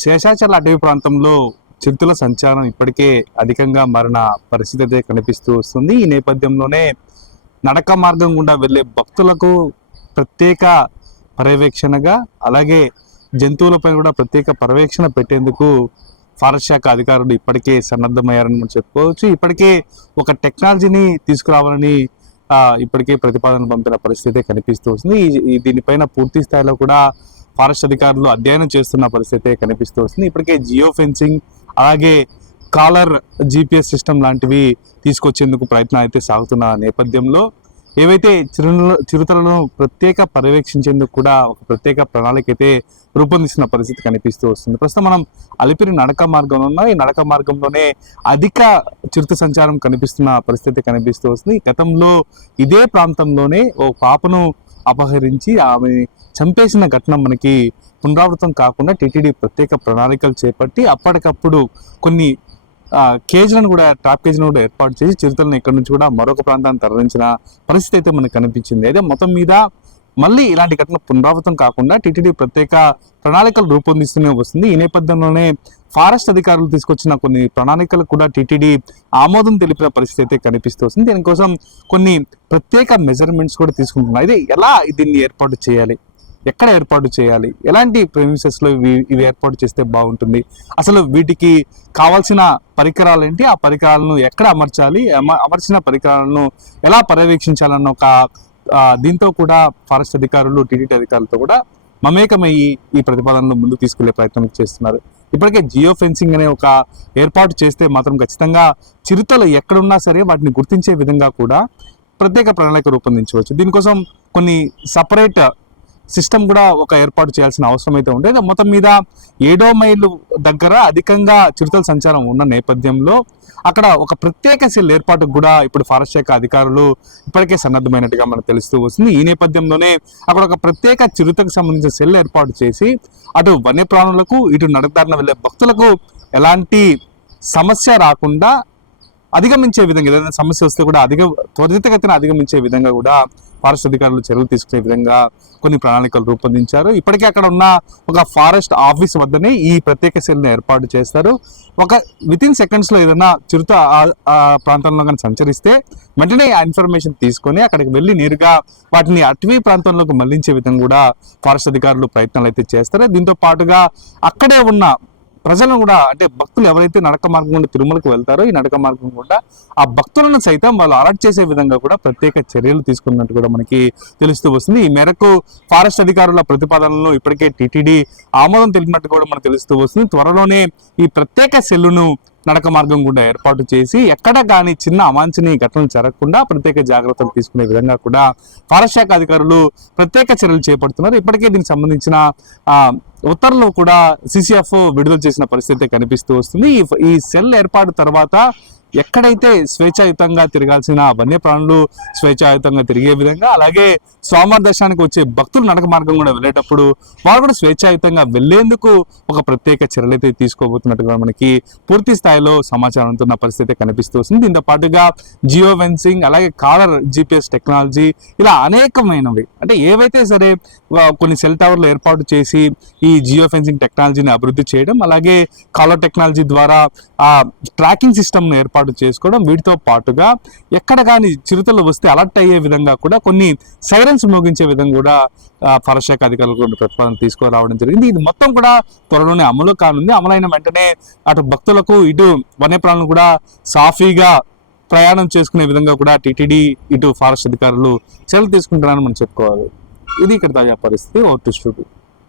శేషాచల అటవీ ప్రాంతంలో చిరుతల సంచారం ఇప్పటికే అధికంగా మారిన పరిస్థితి అయితే కనిపిస్తూ వస్తుంది. ఈ నేపథ్యంలోనే నడక మార్గం గుండా వెళ్ళే భక్తులకు ప్రత్యేక పర్యవేక్షణగా, అలాగే జంతువులపై కూడా ప్రత్యేక పర్యవేక్షణ పెట్టేందుకు ఫారెస్ట్ శాఖ అధికారులు ఇప్పటికే సన్నద్ధమయ్యారని మనం చెప్పుకోవచ్చు. ఇప్పటికే ఒక టెక్నాలజీని తీసుకురావాలని ఇప్పటికే ప్రతిపాదన పంపిన పరిస్థితి కనిపిస్తూ వస్తుంది. దీనిపైన పూర్తి స్థాయిలో కూడా ఫారెస్ట్ అధికారులు అధ్యయనం చేస్తున్న పరిస్థితి కనిపిస్తూ వస్తుంది. ఇప్పటికే జియో ఫెన్సింగ్, అలాగే కాలర్ GPS సిస్టమ్ లాంటివి తీసుకొచ్చేందుకు ప్రయత్నం అయితే సాగుతున్న నేపథ్యంలో ఏవైతే చిరుతలను ప్రత్యేక పర్యవేక్షించేందుకు కూడా ఒక ప్రత్యేక ప్రణాళిక అయితే రూపొందిస్తున్న పరిస్థితి కనిపిస్తూ వస్తుంది. ప్రస్తుతం మనం అలిపిరి నడక మార్గంలో ఉన్న ఈ నడక మార్గంలోనే అధిక చిరుత సంచారం కనిపిస్తున్న పరిస్థితి కనిపిస్తూ వస్తుంది. గతంలో ఇదే ప్రాంతంలోనే ఓ పాపను అపహరించి ఆమె చంపేసిన ఘటన మనకి పునరావృతం కాకుండా టీటీడీ ప్రత్యేక ప్రణాళికలు చేపట్టి అప్పటికప్పుడు కొన్ని కేజీలను కూడా, ట్రాప్ కేజీలను కూడా ఏర్పాటు చేసి చిరుతలను ఇక్కడ నుంచి కూడా మరొక ప్రాంతాన్ని తరలించిన పరిస్థితి అయితే మనకు కనిపించింది. అయితే మొత్తం మీద మళ్ళీ ఇలాంటి ఘటన పునరావృతం కాకుండా టీటీడీ ప్రత్యేక ప్రణాళికలు రూపొందిస్తూనే వస్తుంది. ఈ నేపథ్యంలోనే ఫారెస్ట్ అధికారులు తీసుకొచ్చిన కొన్ని ప్రణాళికలు కూడా టీటీడీ ఆమోదం తెలిపిన పరిస్థితి అయితే కనిపిస్తూ వస్తుంది. దీనికోసం కొన్ని ప్రత్యేక మెజర్మెంట్స్ కూడా తీసుకుంటున్నారు. అయితే ఎలా దీన్ని ఏర్పాటు చేయాలి, ఎక్కడ ఏర్పాటు చేయాలి, ఎలాంటి ప్రెమిసెస్లో ఇవి ఏర్పాటు చేస్తే బాగుంటుంది, అసలు వీటికి కావాల్సిన పరికరాలు ఏంటి, ఆ పరికరాలను ఎక్కడ అమర్చాలి, అమర్చిన పరికరాలను ఎలా పర్యవేక్షించాలన్న ఒక దీంతో కూడా ఫారెస్ట్ అధికారులు టీటీడీ అధికారులతో కూడా మమేకమయ్యి ఈ ప్రతిపాదనలు ముందుకు తీసుకెళ్లే ప్రయత్నం చేస్తున్నారు. ఇప్పటికే జియో ఫెన్సింగ్ అనే ఒక ఏర్పాటు చేస్తే మాత్రం ఖచ్చితంగా చిరుతలు ఎక్కడున్నా సరే వాటిని గుర్తించే విధంగా కూడా ప్రత్యేక ప్రణాళిక రూపొందించవచ్చు. దీనికోసం కొన్ని సపరేట్ సిస్టమ్ కూడా ఒక ఏర్పాటు చేయాల్సిన అవసరం అయితే ఉంటుంది. మొత్తం మీద 7వ మైలు దగ్గర అధికంగా చిరుతల సంచారం ఉన్న నేపథ్యంలో అక్కడ ఒక ప్రత్యేక సెల్ ఏర్పాటుకు కూడా ఇప్పుడు ఫారెస్ట్ శాఖ అధికారులు ఇప్పటికే సన్నద్ధమైనట్టుగా మనకు తెలుస్తూ వస్తుంది. ఈ నేపథ్యంలోనే అక్కడ ఒక ప్రత్యేక చిరుతకు సంబంధించిన సెల్ ఏర్పాటు చేసి అటు వన్యప్రాణులకు, ఇటు నడకదారిన వెళ్ళే భక్తులకు ఎలాంటి సమస్య రాకుండా అధిగమించే విధంగా, ఏదైనా సమస్య వస్తే కూడా త్వరితగతిన అధిగమించే విధంగా కూడా ఫారెస్ట్ అధికారులు చర్యలు తీసుకునే విధంగా కొన్ని ప్రణాళికలు రూపొందించారు. ఇప్పటికే అక్కడ ఉన్న ఒక ఫారెస్ట్ ఆఫీస్ వద్దనే ఈ ప్రత్యేక సెల్ని ఏర్పాటు చేస్తారు. ఒక వితిన్ సెకండ్స్లో ఏదైనా చిరుత ఆ ప్రాంతంలో కానీ సంచరిస్తే వెంటనే ఆ ఇన్ఫర్మేషన్ తీసుకొని అక్కడికి వెళ్ళి నేరుగా వాటిని అటవీ ప్రాంతంలోకి మళ్లించే విధంగా కూడా ఫారెస్ట్ అధికారులు ప్రయత్నాలు అయితే చేస్తారు. దీంతో పాటుగా అక్కడే ఉన్న ప్రజలను కూడా, అంటే భక్తులు ఎవరైతే నడక మార్గం గుండా తిరుమలకు వెళ్తారో ఈ నడక మార్గం గుండా ఆ భక్తులను సైతం వాళ్ళు అలర్ట్ చేసే విధంగా కూడా ప్రత్యేక చర్యలు తీసుకున్నట్టు కూడా మనకి తెలుస్తూ వస్తుంది. ఈ మేరకు ఫారెస్ట్ అధికారుల ప్రతిపాదనలను ఇప్పటికే టీటీడీ ఆమోదం తెలిపినట్టు కూడా మనకు తెలుస్తూ వస్తుంది. త్వరలోనే ఈ ప్రత్యేక సెల్లును నడక మార్గం గుండా ఏర్పాటు చేసి ఎక్కడ కానీ చిన్న అవాంఛనీయ ఘటనలు జరగకుండా ప్రత్యేక జాగ్రత్తలు తీసుకునే విధంగా కూడా ఫారెస్ట్ శాఖ అధికారులు ప్రత్యేక చర్యలు చేపడుతున్నారు. ఇప్పటికే దీనికి సంబంధించిన ఉత్తర్వులు కూడా CCF విడుదల చేసిన పరిస్థితి కనిపిస్తూ వస్తుంది. ఈ సెల్ ఏర్పాటు తర్వాత ఎక్కడైతే స్వేచ్ఛాయుతంగా తిరగాల్సిన వన్యప్రాణులు స్వేచ్ఛాయుతంగా తిరిగే విధంగా, అలాగే స్వామివారి దర్శనానికి వచ్చే భక్తులు నడక మార్గం కూడా వెళ్ళేటప్పుడు వారు కూడా స్వేచ్ఛాయుతంగా వెళ్లేందుకు ఒక ప్రత్యేక చర్యలు అయితే తీసుకోబోతున్నట్టుగా మనకి పూర్తి స్థాయిలో సమాచారం ఉన్న పరిస్థితి కనిపిస్తూ వస్తుంది. దీంతో పాటుగా జియో ఫెన్సింగ్, అలాగే కాలర్ GPS టెక్నాలజీ, ఇలా అనేకమైనవి, అంటే ఏవైతే సరే కొన్ని సెల్ టవర్లు ఏర్పాటు చేసి ఈ జియో ఫెన్సింగ్ టెక్నాలజీని అభివృద్ధి చేయడం, అలాగే కాలర్ టెక్నాలజీ ద్వారా ఆ ట్రాకింగ్ సిస్టమ్ను ఏర్పాటు చేసుకోవడం, వీటితో పాటుగా ఎక్కడ కానీ చిరుతలు వస్తే అలర్ట్ అయ్యే విధంగా కూడా కొన్ని సైరన్స్ మోగించే విధంగా కూడా ఫారెస్ట్ శాఖ అధికారులు ప్రతిపాదన తీసుకురావడం జరిగింది. ఇది మొత్తం కూడా త్వరలోనే అమలు కానుంది. అమలైన వెంటనే అటు భక్తులకు, ఇటు వన్యప్రాణులు కూడా సాఫీగా ప్రయాణం చేసుకునే విధంగా కూడా టీటీడీ, ఇటు ఫారెస్ట్ అధికారులు చర్యలు తీసుకుంటారని మనం చెప్పుకోవాలి. ఇది ఇక్కడ తాజా పరిస్థితి. Over to studio.